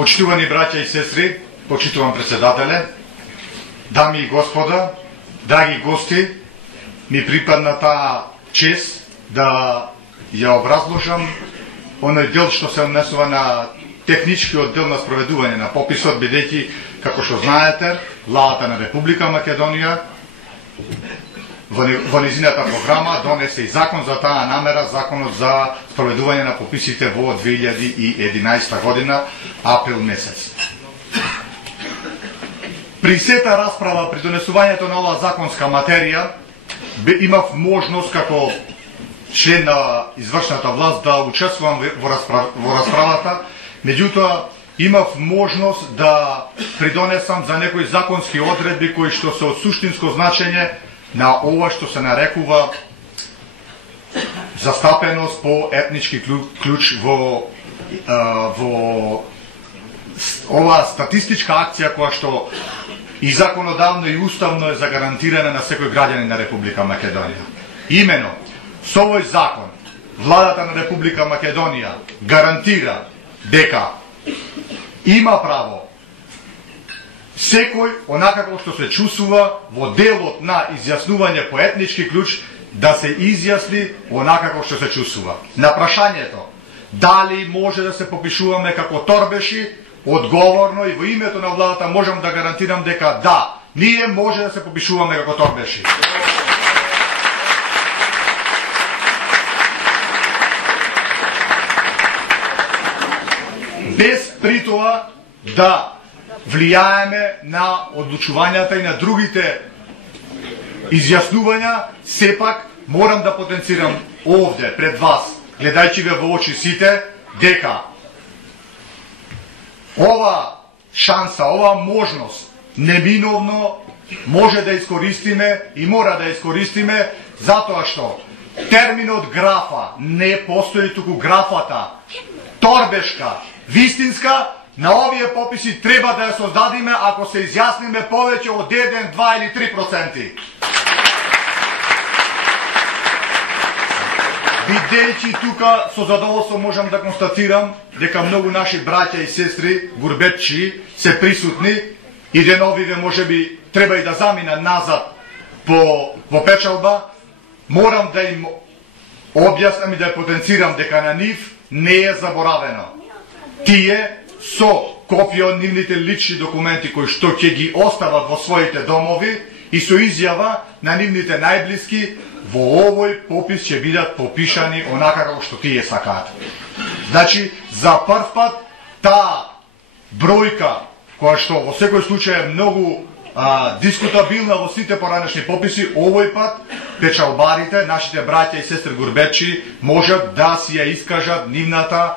Почитувани браќа и сестри, почитуван председателе, дами и господа, драги гости, ми припадна таа чест да ја образложам оној дел што се однесува на техничкиот дел на спроведување на пописот, бидејќи, како што знаете, владата на Република Македонија во низината програма донесе и закон за таа намера, законот за спроведување на пописите во 2011 година, април месец. При сета расправа, при донесувањето на оваа законска материја, имав можност како член на извршната власт да учествувам во расправата, меѓутоа имав можност да придонесам за некои законски одредби кои што се од суштинско значење на ова што се нарекува застапеност по етнички клуч во оваа статистичка акција која што и законодавно и уставно е загарантирана на секој граѓанин на Република Македонија. Имено, со овој закон, владата на Република Македонија гарантира дека има право секој, онака како што се чувствува во делот на изјаснување по етнички клуч, да се изјасни онака како што се чувствува. На прашањето дали може да се попишуваме како торбеши, одговорно и во името на владата можам да гарантирам дека да, ние може да се попишуваме како торбеши. Без при тоа да влијаеме на одлучувањата и на другите изјаснувања, сепак морам да потенцирам овде пред вас, гледајќи ве во очи сите, дека ова шанса, ова можност неминовно може да искористиме и мора да искористиме, затоа што терминот графа не постои, туку графата торбешка, вистинска, на овие пописи треба да ја создадиме ако се изјасниме повеќе од 1, 2 или 3%. Бидејќи тука со задоволство можам да констатирам дека многу наши браќа и сестри, гурбетчи, се присутни и деновиве можеби треба и да замина назад во печалба, морам да им објаснам и да ја потенцирам дека на нив не е заборавено. Тие со копија од нивните лични документи кои што ќе ги остават во своите домови и со изјава на нивните најблиски, во овој попис ќе бидат попишани онака како што тие сакаат. Значи, за прв пат таа бројка, која што во секој случај е многу дискутабилна во сите поранешни пописи, овој пат печалбарите, нашите браќа и сестри гурбетчи, можат да си ја искажат нивната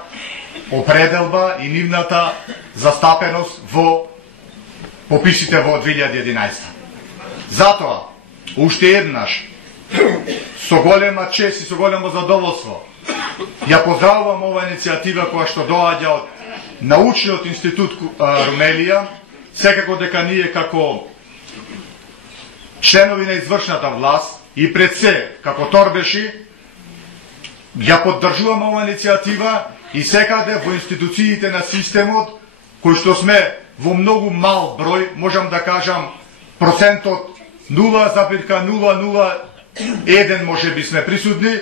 определба и нивната застапеност во пописите во 2011. Затоа, уште еднаш, со голема чест и со големо задоволство, ја поздравувам ова иницијатива која што доаѓа од Научниот институт Румелија, секако дека ние како членови на извршната власт и пред се како торбеши, ја поддржувам ова иницијатива и секаде во институциите на системот, кои што сме во многу мал број, можам да кажам процентот 0,001 може би сме присутни,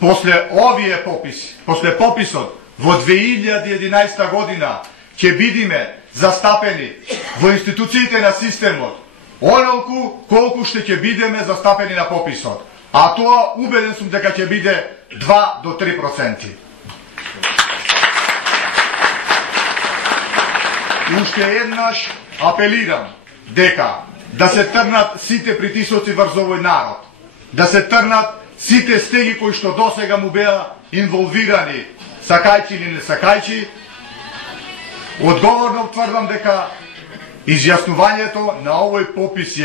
после овие пописи, после пописот во 2011 година ќе бидиме застапени во институциите на системот, онолку колку што ќе бидеме застапени на пописот. А тоа убеден сум дека ќе биде 2 до 3%. Уште еднаш апелирам дека да се трнат сите притисоци врз овој народ, да се трнат сите стеги кои што досега му беа инволвирани, сакајќи или не сакајќи. Одговорно тврдам дека изјаснувањето на овој попис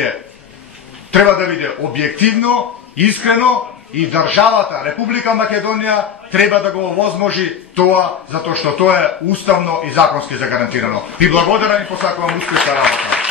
треба да биде објективно, искрено и државата Република Македонија треба да го овозможи тоа, затоа што тоа е уставно и законски загарантирано. Ви благодарам и посакувам успешна работа.